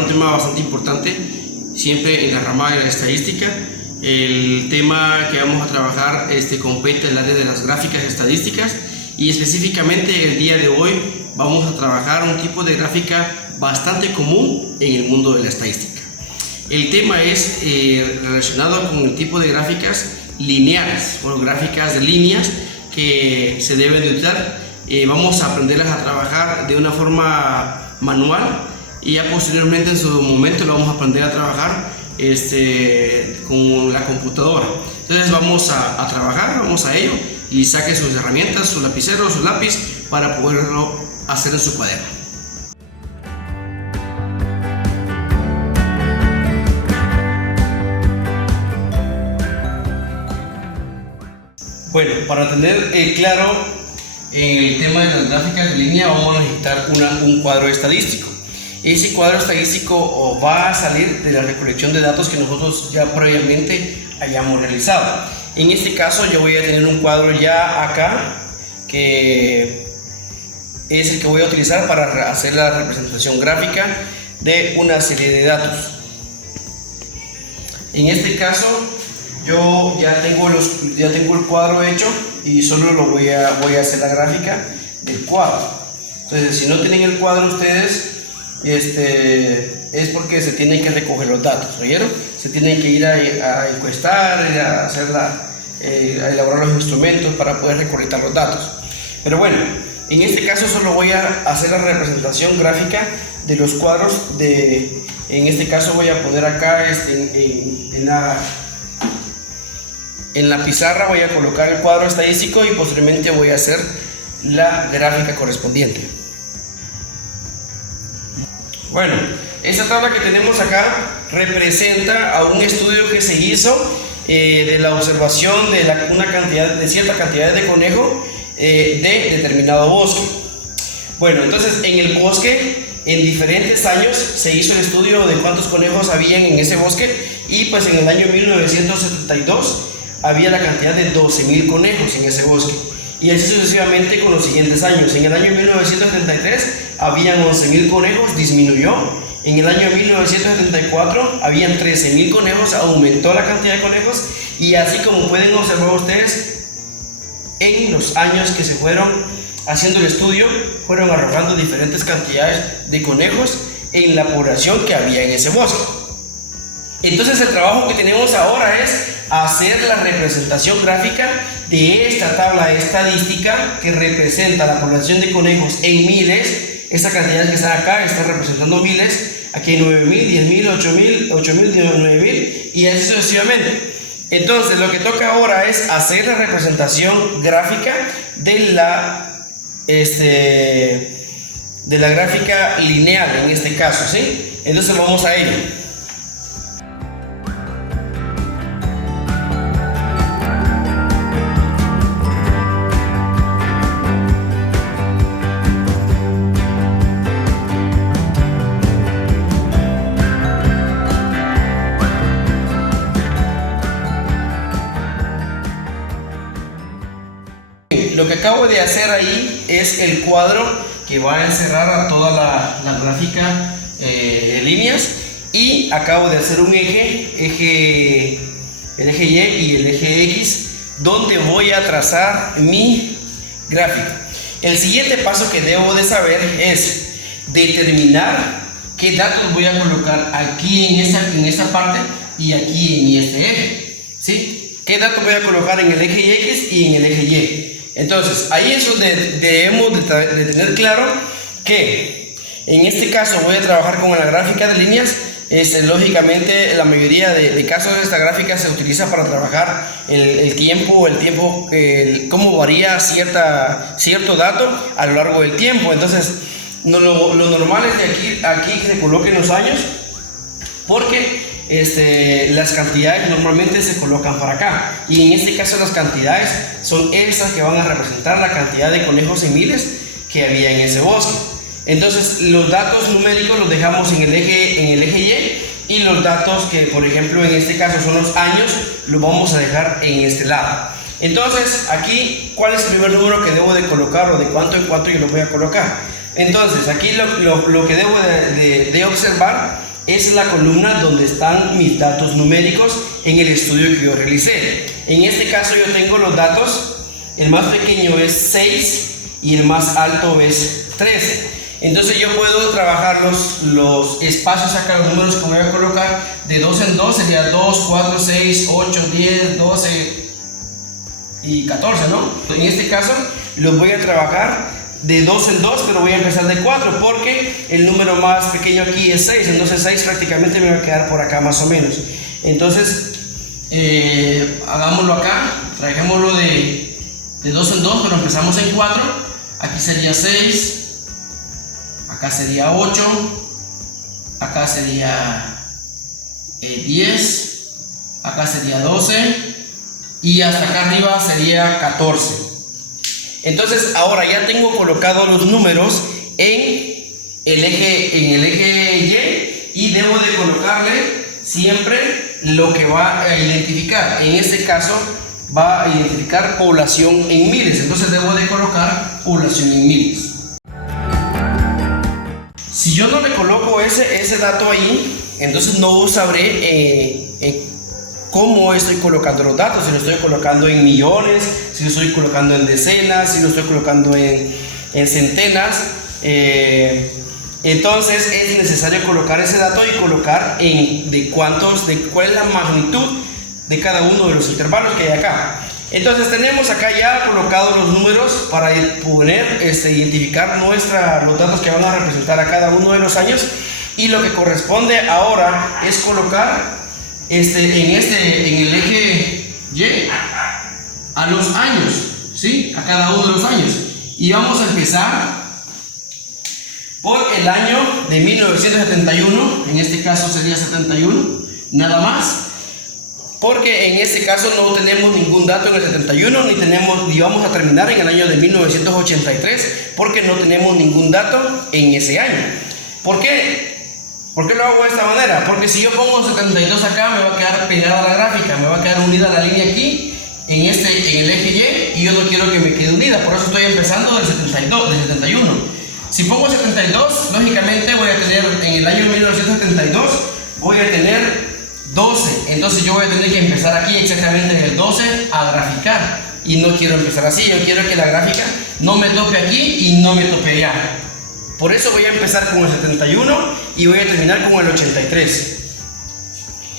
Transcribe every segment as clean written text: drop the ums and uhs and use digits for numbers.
un tema bastante importante, siempre en la rama de la estadística. El tema que vamos a trabajar compete el área de las gráficas estadísticas, y específicamente el día de hoy vamos a trabajar un tipo de gráfica bastante común en el mundo de la estadística. El tema es relacionado con el tipo de gráficas lineales o gráficas de líneas que se deben de usar. Vamos a aprenderlas a trabajar de una forma manual, y ya posteriormente en su momento lo vamos a aprender a trabajar con la computadora. Entonces vamos a trabajar, vamos a ello, y saque sus herramientas, su lapicero, su lápiz, para poderlo hacer en su cuaderno. Bueno, para tener claro el tema de las gráficas de línea, vamos a necesitar un cuadro estadístico. Ese cuadro estadístico va a salir de la recolección de datos que nosotros ya previamente hayamos realizado. En este caso yo voy a tener un cuadro ya acá, que es el que voy a utilizar para hacer la representación gráfica de una serie de datos. En este caso yo ya tengo el cuadro hecho, y solo voy a hacer la gráfica del cuadro. Entonces, si no tienen el cuadro ustedes, es porque se tienen que recoger los datos, ¿oyeron? Se tienen que ir a encuestar, a elaborar los instrumentos para poder recolectar los datos. Pero bueno, en este caso solo voy a hacer la representación gráfica de los cuadros. En este caso voy a poner acá en la pizarra, voy a colocar el cuadro estadístico, y posteriormente voy a hacer la gráfica correspondiente. Bueno, esta tabla que tenemos acá representa a un estudio que se hizo de la observación de cierta cantidad de conejos de determinado bosque. Bueno, entonces en el bosque, en diferentes años se hizo el estudio de cuántos conejos habían en ese bosque, y pues en el año 1972 había la cantidad de 12.000 conejos en ese bosque, y así sucesivamente con los siguientes años. En el año 1973 habían 11.000 conejos, disminuyó. En el año 1974 habían 13.000 conejos, aumentó la cantidad de conejos, y así como pueden observar ustedes, en los años que se fueron haciendo el estudio, fueron arrojando diferentes cantidades de conejos en la población que había en ese bosque. Entonces el trabajo que tenemos ahora es hacer la representación gráfica de esta tabla estadística que representa la población de conejos en miles. Esta cantidad que está acá está representando miles. Aquí hay 9.000, 10.000, 8.000, 8.000, 9.000, y así sucesivamente. Entonces lo que toca ahora es hacer la representación gráfica de la gráfica lineal en este caso, ¿sí? Entonces vamos a ello. Lo que acabo de hacer ahí es el cuadro que va a encerrar a toda la gráfica de líneas, y acabo de hacer un el eje Y y el eje X, donde voy a trazar mi gráfica. El siguiente paso que debo de saber es determinar qué datos voy a colocar aquí en esta parte y aquí en este eje, ¿sí? ¿Qué datos voy a colocar en el eje X y en el eje Y? Entonces, ahí es donde debemos de tener claro que en este caso voy a trabajar con la gráfica de líneas. Lógicamente, la mayoría de casos de esta gráfica se utiliza para trabajar el tiempo, cómo varía cierto dato a lo largo del tiempo. Entonces, lo normal es que aquí se coloquen los años, porque las cantidades normalmente se colocan para acá, y en este caso las cantidades son esas que van a representar la cantidad de conejos en miles que había en ese bosque. Entonces los datos numéricos los dejamos en el eje Y, y los datos que, por ejemplo, en este caso son los años, los vamos a dejar en este lado. Entonces aquí, ¿cuál es el primer número que debo de colocar, o de cuánto en cuánto yo lo voy a colocar? Entonces aquí lo que debo de observar es la columna donde están mis datos numéricos en el estudio que yo realicé. En este caso yo tengo los datos, el más pequeño es 6 y el más alto es 13. Entonces yo puedo trabajar los espacios acá, los números que voy a colocar de 2 en 2, sería 2, 4, 6, 8, 10, 12 y 14, ¿no? En este caso los voy a trabajar de 2 en 2, pero voy a empezar de 4 porque el número más pequeño aquí es 6, entonces 6 prácticamente me va a quedar por acá más o menos. Entonces hagámoslo acá, traigámoslo de 2 en 2, pero empezamos en 4, aquí sería 6, acá sería 8, acá sería 10, acá sería 12 y hasta acá arriba sería 14. Entonces ahora ya tengo colocados los números en el eje Y debo de colocarle siempre lo que va a identificar. En este caso va a identificar población en miles, entonces debo de colocar población en miles. Si yo no le coloco ese dato ahí, entonces no sabré cómo estoy colocando los datos, si lo estoy colocando en millones, si lo estoy colocando en decenas, si lo estoy colocando en centenas. Entonces es necesario colocar ese dato y colocar cuál es la magnitud de cada uno de los intervalos que hay acá. Entonces tenemos acá ya colocados los números para poder identificar los datos que van a representar a cada uno de los años, y lo que corresponde ahora es colocar en el eje Y a los años, ¿sí? A cada uno de los años, y vamos a empezar por el año de 1971, en este caso sería 71, nada más. Porque en este caso no tenemos ningún dato en el 71, ni vamos a terminar en el año de 1983, porque no tenemos ningún dato en ese año. ¿Por qué? ¿Por qué lo hago de esta manera? Porque si yo pongo 72 acá, me va a quedar pegada la gráfica, me va a quedar unida la línea aquí, en el eje Y, y yo no quiero que me quede unida, por eso estoy empezando del 71. Si pongo 72, lógicamente voy a tener, en el año 1972, voy a tener 12, entonces yo voy a tener que empezar aquí exactamente en el 12 a graficar, y no quiero empezar así, yo quiero que la gráfica no me tope aquí y no me tope allá. Por eso voy a empezar con el 71 y voy a terminar con el 83.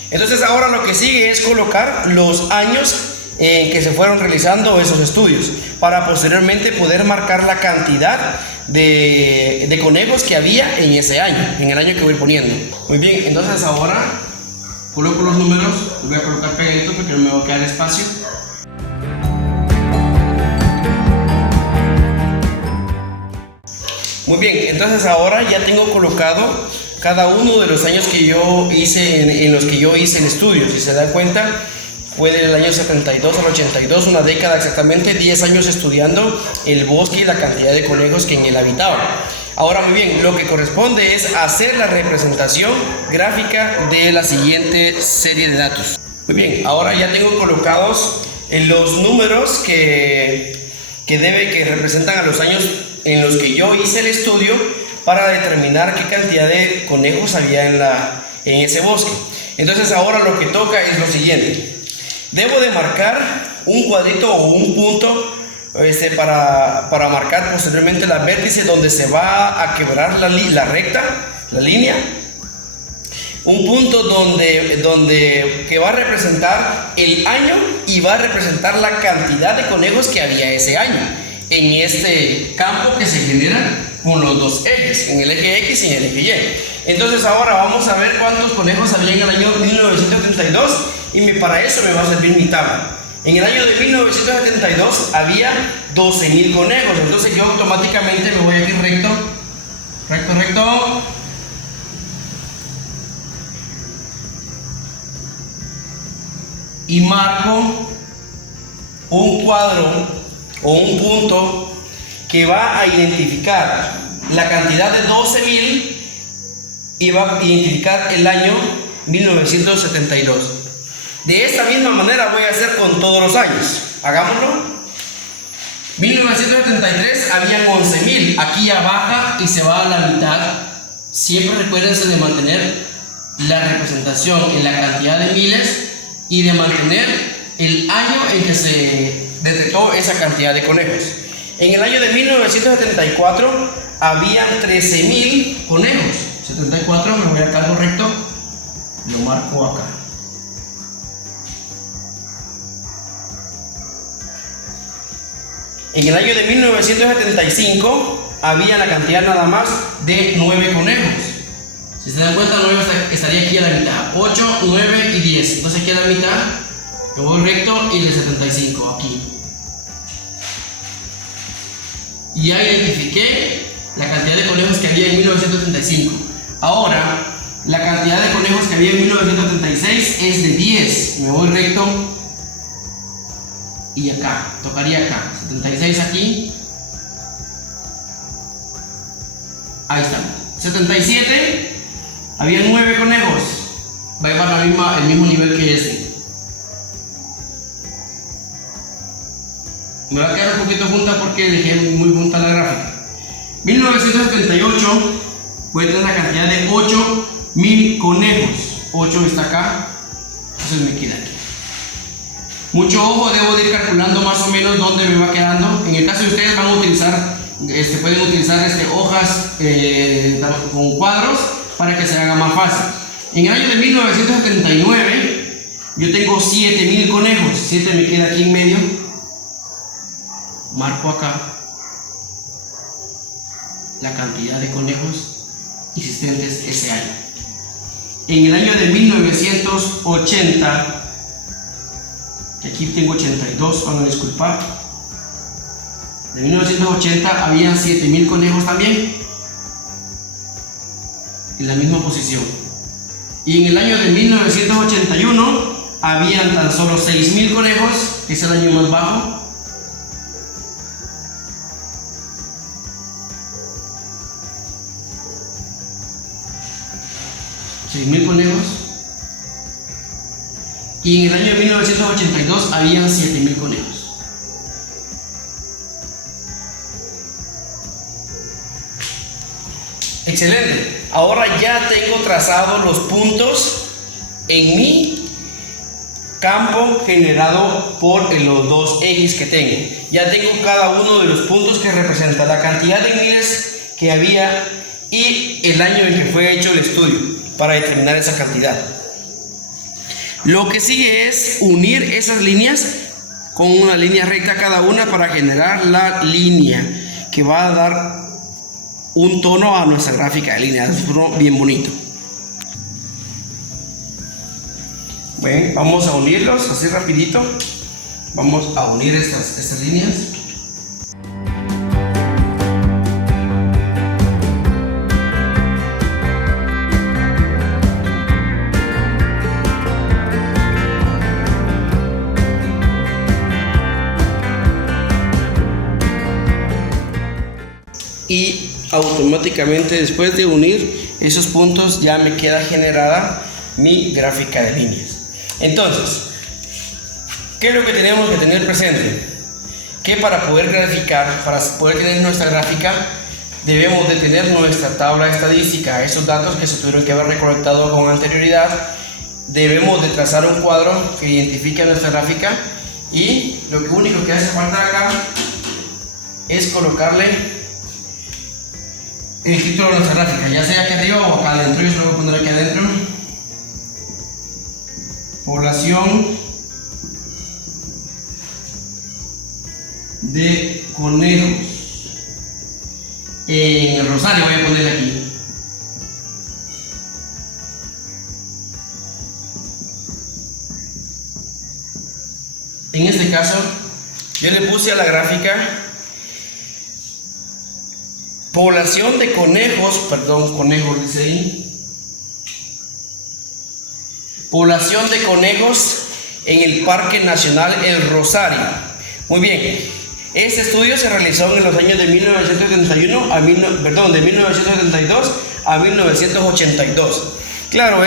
Entonces ahora lo que sigue es colocar los años en que se fueron realizando esos estudios, para posteriormente poder marcar la cantidad de conejos que había en ese año, en el año que voy poniendo. Muy bien, entonces ahora coloco los números, los voy a colocar pegaditos porque no me va a quedar espacio. Muy bien, entonces ahora ya tengo colocado cada uno de los años que yo hice, en los que yo hice el estudio. Si se dan cuenta, fue del año 72 al 82, una década exactamente, 10 años estudiando el bosque y la cantidad de conejos que en él habitaban. Ahora, muy bien, lo que corresponde es hacer la representación gráfica de la siguiente serie de datos. Muy bien, ahora ya tengo colocados los números que representan a los años en los que yo hice el estudio, para determinar qué cantidad de conejos había en ese bosque. Entonces ahora lo que toca es lo siguiente: debo de marcar un cuadrito o un punto para marcar posteriormente la vértice donde se va a quebrar la recta, la línea. Un punto que va a representar el año y va a representar la cantidad de conejos que había ese año en este campo que se genera con los dos ejes, en el eje X y en el eje Y. Entonces ahora vamos a ver cuántos conejos había en el año 1972, y para eso me va a servir mi tabla. En el año de 1972 había 12,000 conejos, entonces yo automáticamente me voy aquí recto, y marco un cuadro o un punto que va a identificar la cantidad de 12,000 y va a identificar el año 1972. De esta misma manera voy a hacer con todos los años. Hagámoslo. 1973 habían 11,000, aquí ya baja y se va a la mitad. Siempre recuérdense de mantener la representación en la cantidad de miles y de mantener el año en que se detectó esa cantidad de conejos. En el año de 1974 habían 13.000 conejos. 74, me voy acá al correcto, lo marco acá. En el año de 1975 había la cantidad nada más de 9 conejos. Si se dan cuenta, 9 estaría aquí a la mitad. 8, 9 y 10. Entonces aquí a la mitad, yo voy recto y de 75 aquí. Y ya identifiqué la cantidad de conejos que había en 1975. Ahora, la cantidad de conejos que había en 1976 es de 10. Me voy recto y acá, tocaría acá. 76 aquí. Ahí está. 77, había 9 conejos. Va a llevar el mismo nivel que este. Me va a quedar un poquito junta porque dejé muy junta la gráfica. 1978 voy a tener la cantidad de 8.000 conejos. 8 está acá, entonces me queda aquí. Mucho ojo, debo de ir calculando más o menos dónde me va quedando. En el caso de ustedes van a utilizar, pueden utilizar hojas con cuadros para que se haga más fácil. En el año de 1979 yo tengo 7.000 conejos. 7 me queda aquí en medio. Marco acá la cantidad de conejos existentes ese año. En el año de 1980, que aquí tengo 82, van a disculpar, de 1980 habían 7.000 conejos también en la misma posición. Y en el año de 1981 habían tan solo 6.000 conejos, que es el año más bajo. 6.000 conejos. Y en el año de 1982 habían 7.000 conejos. Excelente. Ahora ya tengo trazados los puntos en mi campo generado por los dos ejes que tengo. Ya tengo cada uno de los puntos que representa la cantidad de miles que había y el año en que fue hecho el estudio para determinar esa cantidad. Lo que sigue es unir esas líneas con una línea recta cada una para generar la línea que va a dar un tono a nuestra gráfica de líneas. Es bien bonito. Bueno, vamos a unirlos así rapidito. Vamos a unir estas líneas. Y automáticamente después de unir esos puntos ya me queda generada mi gráfica de líneas. Entonces, ¿qué es lo que tenemos que tener presente? Que para poder graficar, para poder tener nuestra gráfica, debemos de tener nuestra tabla estadística, esos datos que se tuvieron que haber recolectado con anterioridad. Debemos de trazar un cuadro que identifique nuestra gráfica y lo único que hace falta acá es colocarle el título de nuestra gráfica, ya sea aquí arriba o acá adentro. Yo se lo voy a poner aquí adentro. Población de conejos en el Rosario, voy a poner aquí. En este caso, yo le puse a la gráfica población de conejos, conejos dice ahí. Población de conejos en el Parque Nacional El Rosario. Muy bien, este estudio se realizó en los años de 1972 a 1982. Claro,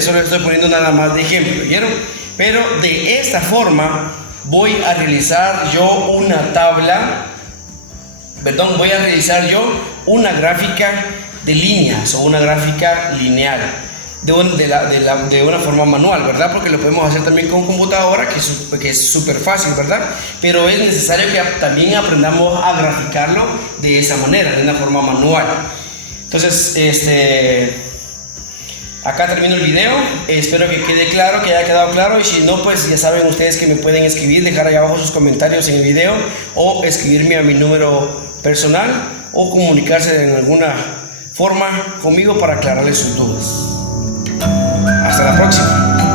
solo estoy poniendo nada más de ejemplo, ¿vieron? Pero de esta forma voy a realizar yo una tabla, voy a realizar yo una gráfica de líneas o una gráfica lineal. de una forma manual, ¿verdad? Porque lo podemos hacer también con computadora, que es súper fácil, ¿verdad? Pero es necesario que también aprendamos a graficarlo de esa manera, de una forma manual. Entonces, acá termino el video. Espero que quede claro, que haya quedado claro, y si no, pues ya saben ustedes que me pueden escribir, dejar ahí abajo sus comentarios en el video, o escribirme a mi número personal, o comunicarse en alguna forma conmigo para aclararles sus dudas. Hasta la próxima.